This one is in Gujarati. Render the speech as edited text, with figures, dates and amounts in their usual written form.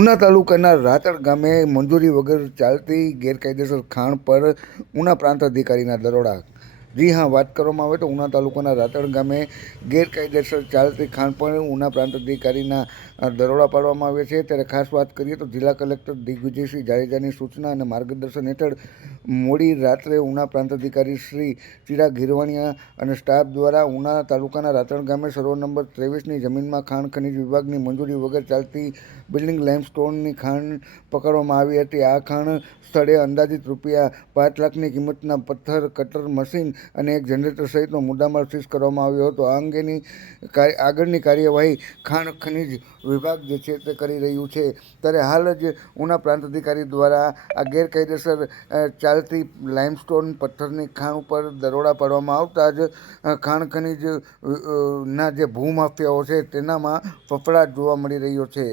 ઉના તાલુકાના રાતડ ગામે મંજૂરી વગર ચાલતી ગેરકાયદેસર ખાણ પર ઉના પ્રાંત અધિકારીના દરોડા. જી હા, વાત કરવામાં આવે તો ઉના તાલુકાના રાતડ ગામે ગેરકાયદેસર ચાલતી ખાણ પર ઉના પ્રાંત અધિકારીના દરોડા પાડવામાં આવ્યા છે. ત્યારે ખાસ વાત કરીએ તો જિલ્લા કલેક્ટર દિગ્વિજયસિંહ જાડેજાની સૂચના અને માર્ગદર્શન હેઠળ મોડી રાત્રે ઉના પ્રાંત અધિકારી શ્રી ચિરાગ હિરવાણિયા અને સ્ટાફ દ્વારા ઉના તાલુકાના રાતડ ગામે સર્વે નંબર 23ની જમીનમાં ખાણ ખનીજ વિભાગની મંજૂરી વગર ચાલતી બિલ્ડિંગ લાઇમસ્ટોનની ખાણ પકડવામાં આવી હતી. આ ખાણ સ્થળે અંદાજિત ₹5 લાખની કિંમતના પથ્થર, કટર મશીન અને એક જનરેટર સહિતનો મુદ્દામાલ સીઝ કરવામાં આવ્યો હતો. આ અંગેની આગળની કાર્યવાહી ખાણ ખનીજ વિભાગ જે છે તે કરી રહ્યું છે. ત્યારે હાલ જ ઉના પ્રાંત અધિકારી દ્વારા આ ગેરકાયદેસર ચાલતી લાઇમસ્ટોન પથ્થરની ખાણ ઉપર દરોડા પાડવામાં આવતા જ ખાણ ખનીજ ના જે ભૂમાફિયાઓ છે તેનામાં ફફડાટ જોવા મળી રહ્યો છે.